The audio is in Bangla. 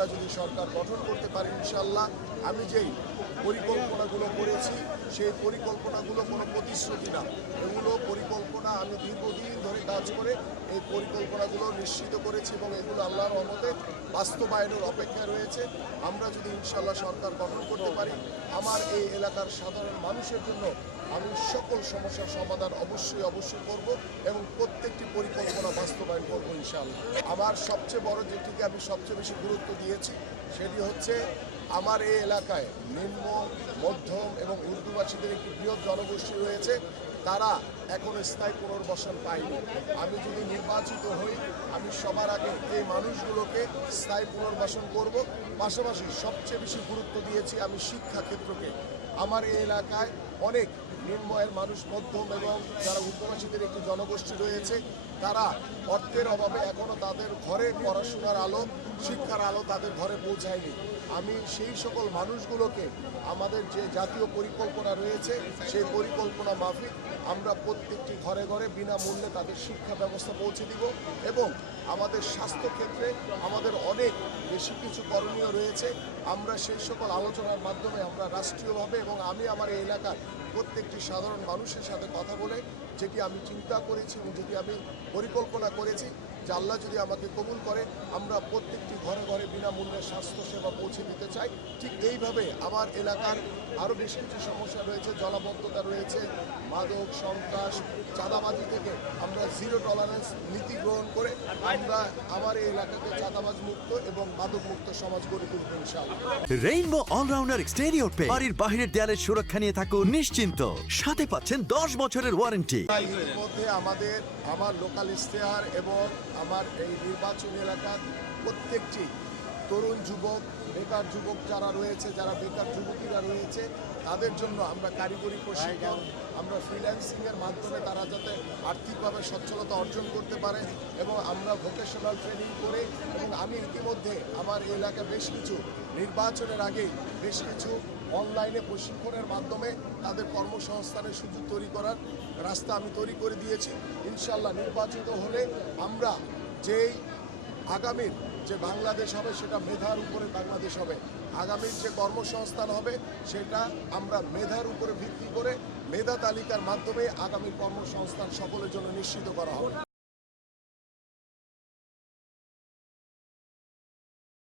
আমরা যদি সরকার গঠন করতে পারি ইনশাল্লাহ আমি যেই পরিকল্পনাগুলো করেছি সেই পরিকল্পনাগুলো কোনো প্রতিশ্রুতি না, এগুলো পরিকল্পনা আমি দীর্ঘদিন ধরে কাজ করে এই পরিকল্পনাগুলো নিশ্চিত করেছি এবং এগুলো আল্লাহর রহমতে বাস্তবায়নের অপেক্ষায় রয়েছে। আমরা যদি ইনশাল্লাহ সরকার গঠন করতে পারি আমার এই এলাকার সাধারণ মানুষের জন্য আমি সকল সমস্যার সমাধান অবশ্যই করব এবং প্রত্যেকটি পরিকল্পনা বাস্তবায়ন করব ইনশাআল্লাহ। আমার সবচেয়ে বড় যেটিকে আমি সবচেয়ে বেশি গুরুত্ব দিয়েছি সেটি হচ্ছে আমার এই এলাকায় নিম্ন মধ্যম এবং উর্দুভাষীদের একটি বৃহৎ জনগোষ্ঠী রয়েছে, তারা এখনো স্থায়ী পুনর্বাসন পায়নি। আমি যদি নির্বাচিত হই আমি সবার আগে এই মানুষগুলোকে স্থায়ী পুনর্বাসন করব। পাশাপাশি সবচেয়ে বেশি গুরুত্ব দিয়েছি আমি শিক্ষা ক্ষেত্রকে। আমার এই এলাকায় অনেক নিম্ন আয়ের মানুষ, মধ্যম এবং যারা উপভাষীদের একটি জনগোষ্ঠী রয়েছে, তারা অর্থের অভাবে এখনও তাদের ঘরে পড়াশোনার আলো, শিক্ষার আলো তাদের ঘরে পৌঁছায়নি। আমি সেই সকল মানুষগুলোকে আমাদের যে জাতীয় পরিকল্পনা রয়েছে সেই পরিকল্পনা মাফিক আমরা প্রত্যেকটি ঘরে ঘরে বিনামূল্যে তাদের শিক্ষা ব্যবস্থা পৌঁছে দিব এবং আমাদের স্বাস্থ্যক্ষেত্রে আমাদের অনেক বেশি কিছু করণীয় রয়েছে। আমরা সেই সকল আলোচনার মাধ্যমে আমরা রাষ্ট্রীয়ভাবে এবং আমি আমার এই এলাকার প্রত্যেকটি সাধারণ মানুষের সাথে কথা বলে যেটি আমি চিন্তা করেছি এবং যেটি আমি পরিকল্পনা করেছি যে আল্লাহ যদি আমাকে কবুল করে আমরা প্রত্যেকটি ঘরে ঘরে বিনামূল্যে স্বাস্থ্যসেবা পৌঁছে দিতে চাই। ঠিক এইভাবে আমার এলাকার আরও বেশ কিছু সমস্যা রয়েছে, জলাবদ্ধতা রয়েছে, মাদক, সন্ত্রাস, চাঁদাবাজি থেকে আমরা জিরো টলারেন্স নীতি গ্রহণ করে আমরা আমার এই এলাকাকে চাঁদাবাজ মুক্ত এবং মাদক মুক্ত সমাজ গড়ে তুলব ইনশাআল্লাহ। রেইনবো অলরাউন্ডার এক্সটেরিয়র পেইন্ট বাড়ির বাহিরের দেয়ালের সুরক্ষা নিয়ে থাকুন নিশ্চিন্ত, সাথে পাচ্ছেন 10 বছরের ওয়ারেন্টি। ইতিমধ্যে আমার লোকাল ইশতেহার এবং আমার এই নির্বাচনী এলাকার প্রত্যেকটি তরুণ যুবক, বেকার যুবক যারা রয়েছে, যারা বেকার যুবতীরা রয়েছে, তাদের জন্য আমরা কারিগরি প্রশিক্ষণ, আমরা ফ্রিল্যান্সিংয়ের মাধ্যমে তারা যাতে আর্থিকভাবে সচ্ছলতা অর্জন করতে পারে এবং আমরা ভোকেশনাল ট্রেনিং করে এবং আমি ইতিমধ্যে আমার এলাকায় বেশ কিছু নির্বাচনের আগেই বেশ কিছু অনলাইনে প্রশিক্ষণের মাধ্যমে তাদের কর্মসংস্থানের সুযোগ তৈরি করার রাস্তা আমি তৈরি করে দিয়েছি। ইনশাল্লাহ নির্বাচিত হলে আমরা যেই আগামীর যে বাংলাদেশ হবে সেটা মেধার উপরে বাংলাদেশ হবে। আগামীর যে কর্মসংস্থান হবে সেটা আমরা মেধার উপরে ভিত্তি করে মেধা তালিকার মাধ্যমে আগামী কর্মসংস্থান সকলের জন্য নিশ্চিত করা হবে।